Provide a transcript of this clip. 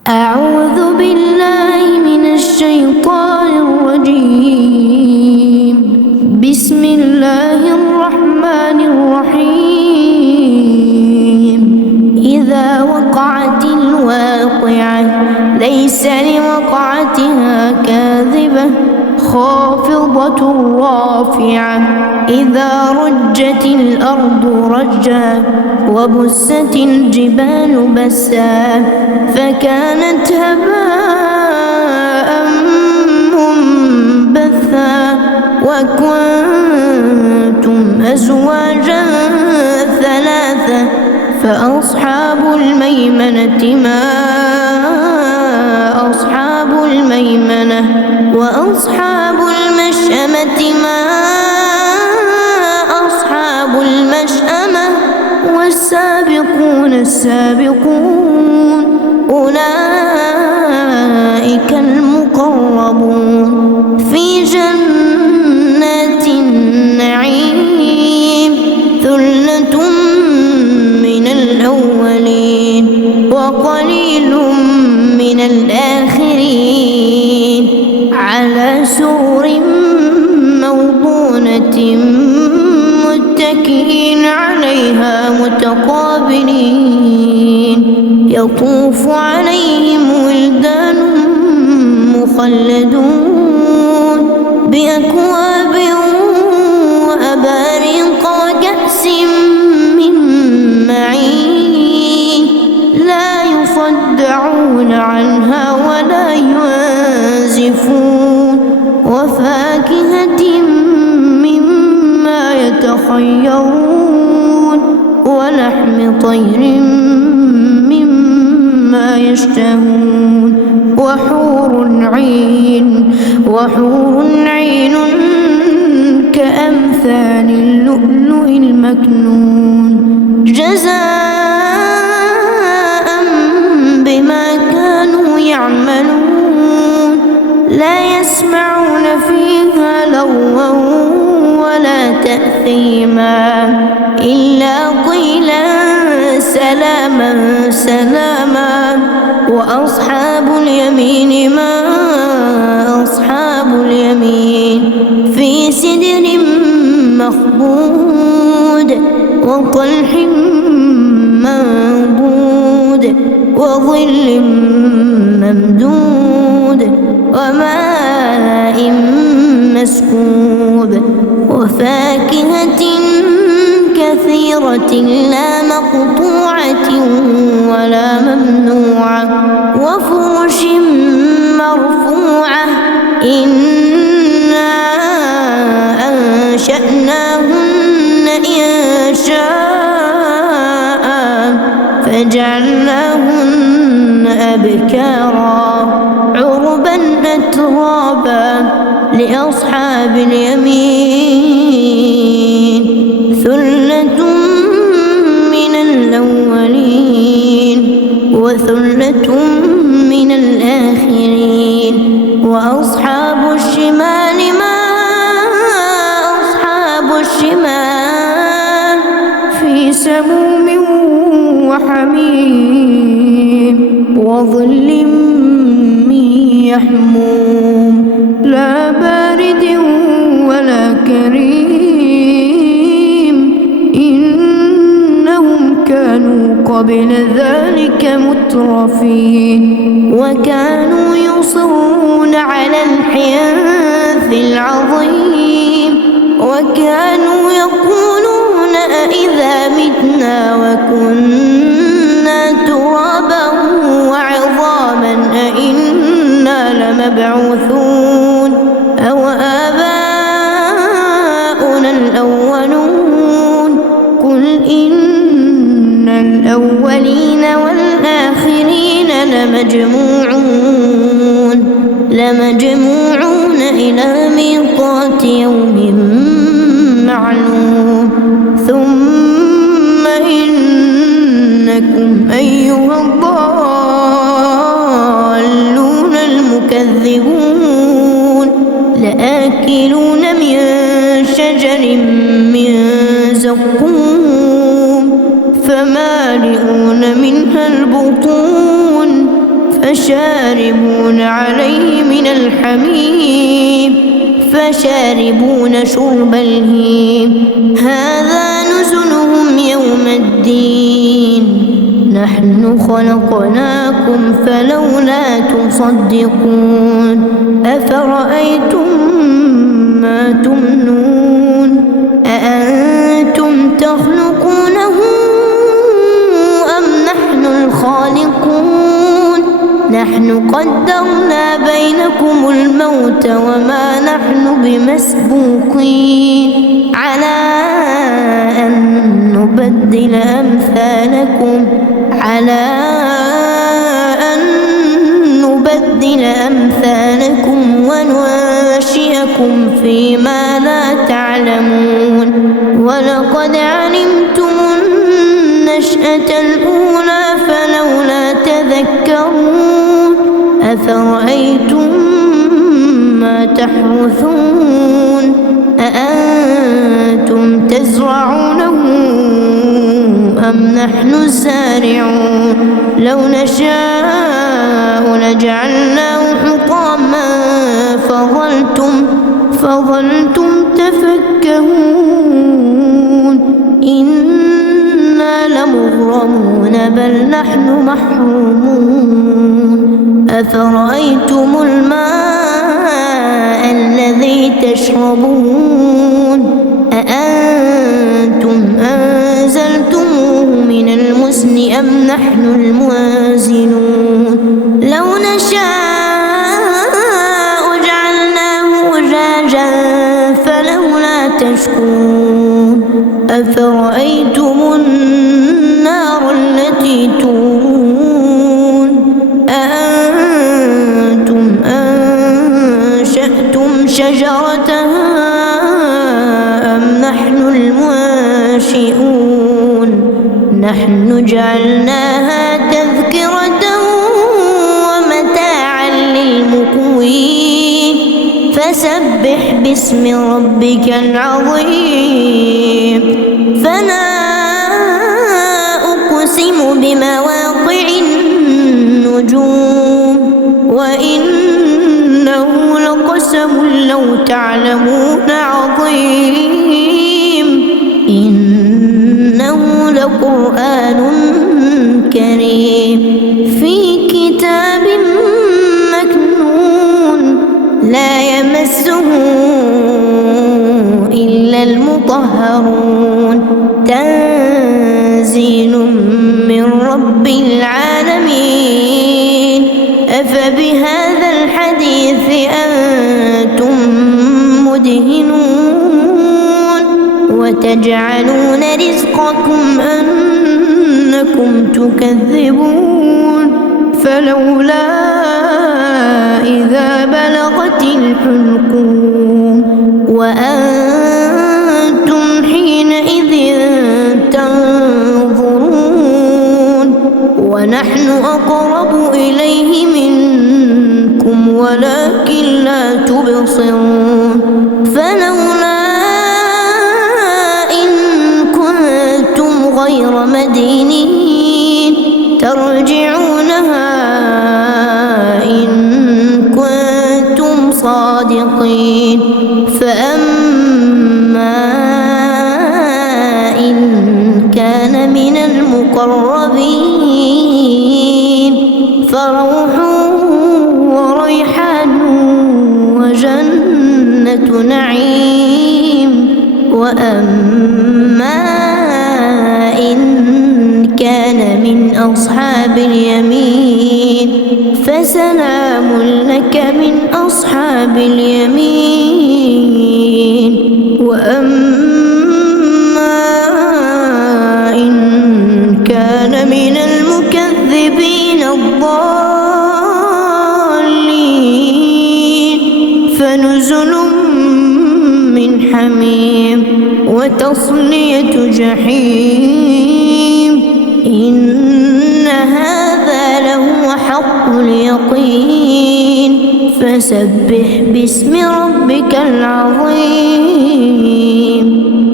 أعوذ بالله من الشيطان الرجيم. بسم الله الرحمن الرحيم. إذا وقعت الواقعة ليس لوقعتها كاذبة خافضة رافعة. إذا رجت الأرض رجا وبست الجبال بسا فكانت هباء منبثا وكنتم أزواجا ثلاثة فأصحاب الميمنة ما أصحاب الميمنة وأصحاب المشأمة ما أصحاب المشأمة والسابقون السابقون أولئك المقربون في جنات النعيم. ثلة من الأولين وقليل من الآخرين على سرر موضونة متكئين عليها متقابلين. يطوف عليهم ولدان مخلدون بأكواب وأباريق وكأس من معين لا يصدعون عنها ولا ينزفون وفاكهة مما يتخيرون ولحم طير مما يشتهون وحور عين كأمثال اللؤلؤ المكنون جزاء بما كانوا يعملون. لا يسمعون فيها لغوا ولا تأثيما إلا قيلا سلاما سلاما. وأصحاب اليمين ما أصحاب اليمين في سدر مخضود وطلح منضود وظل ممدود وماء مسكوب وفاكهة كثيرة لا مقطوعة ولا ممنوعة وفرش مرفوعة. إنا أنشأناهن إنشاء فجعلناهن أبكارا عربا أترابا لأصحاب اليمين. ثلة من الأولين وثلة من الآخرين وأصحاب الشمال ما أصحاب الشمال في سموم وحميم وظل من يحموم لا بارد ولا كريم. إنهم كانوا قبل ذلك مترفين وكانوا يصرون على الحنث العظيم وكانوا يقولون أإذا متنا وكنا ترابا وعظاما أإنا لمبعوثون أو آباؤنا الأولون. قل إن الأولين والآخرين لمجموعون إلى ميقات يوم معلوم. ثم إنكم أيها الضالون المكذبون لآكلون من شجر من زقوم فمالئون منها البطون فشاربون عليه من الحميم فشاربون شرب الهيم هذا نزلهم يوم الدين نحن خلقناكم فلولا تصدقون أفرأيتم ما تمنون أأنتم تخلقونه أم نحن الخالقون نحن قدرنا بينكم الموت وما نحن بمسبوقين على أن نبدل أمثالكم وننشئكم فيما لا تعلمون ولقد علمتم النشأة الأولى فلولا تذكرون أفرأيتم ما تحرثون أأنتم تزرعونه أم نحن الزارعون لو نشاء لجعلناه حطاما فظلتم تفكهون إنا لمغرمون بل نحن محرومون أفرأيتم الماء الذي تشربون أأنتم أنزلتموه من المزن أم نحن المنزلون لو نشاء جعلناه أجاجا فلولا تشكرون أفرأيتم النار التي تورون أأنتم أنشأتم شجرتها أم نحن المنشئون نحن جعلناها تذكرة ومتاعا للمقوين فسبح باسم ربك العظيم فلا أقسم بمواقع النجوم وإنه لقسم لو تعلمون عظيم إنه لقرآن كريم في كتاب مكنون لا يمسه إلا المطهرون تنزيل من رب العالمين أفبهذا الحديث أنتم مدهنون وتجعلون رزقكم أنكم تكذبون فلولا إذا بلغت الحلقوم وأنتم حينئذ تنظرون ونحن أقرب إليه منكم ولكن لا تبصرون فلولا إن كنتم غير مدينين ترجعونها إن كنتم صادقين فأما إن كان من المقربين فروح وريحان وجنة نعيم وأما إن كان من أصحاب اليمين فسلام لك من أصحاب اليمين وأما إن كان من المكذبين الضالين فنزل من حميم وتصلية جحيم إن هذا لهو حق اليقين فسبح باسم ربك العظيم